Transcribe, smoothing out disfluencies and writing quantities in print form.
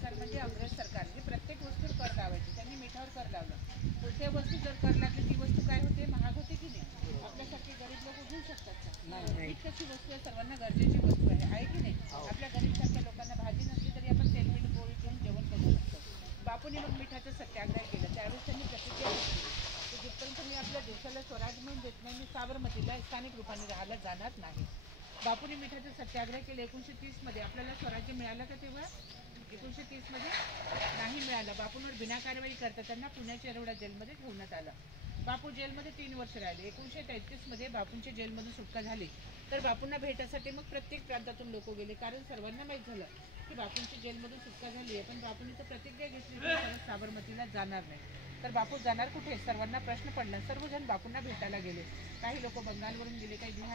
सरकार म्हणजे अंग्रेज सरकार जे प्रत्येक वस्तूवर कर लावायचे, त्यांनी मिठावर कर लावलं. कोणत्या वस्तू जर कर लागली ती वस्तू काय होते, महाग होते की नाही. आपल्यासारखे गरीब लोक घेऊ शकतात का? हीच कशी वस्तू आहे, सर्वांना गरजेची वस्तू आहे की नाही. आपल्या गरीबसारख्या लोकांना भाजी नसली तरी आपण तेल मीठ पोळी घेऊन जेवण करू शकतो. बापूंनी मग मिठाचा सत्याग्रह केला. त्यावेळेस त्यांनी प्रतिज्ञा घेतली की जिथपर्यंत मी आपल्या देशाला स्वराज म्हणून देत नाही, मी साबरमतीला स्थानिक रूपाने राहायला जाणार नाही. बापूंनी मिठाचा सत्याग्रह केले 1930 मध्ये. आपल्याला स्वराज्य मिळालं का तेव्हा? 1930 मध्ये नाही मिळालं. बापूंवर बिना कारवाई करता त्यांना पुण्याच्या येरवडा जेलमध्ये ठेवण्यात आलं. बापू जेलमध्ये 3 वर्ष राहिले. 1933 मध्ये बापूंची जेलमधून सुटका झाली. तर बापूंना भेटायसाठी मग प्रत्येक प्रांतातून लोक गेले, कारण सर्वांना माहीत झालं की बापूंची जेलमधून सुटका झाली आहे. पण बापूंनी तर प्रतिज्ञा घेतली की परत साबरमतीला जाणार नाही. तर बापू जाणार कुठे, सर्वांना प्रश्न पडला. सर्वजण बापूंना भेटायला गेले. काही लोक बंगालवरून गेले, काही बिहार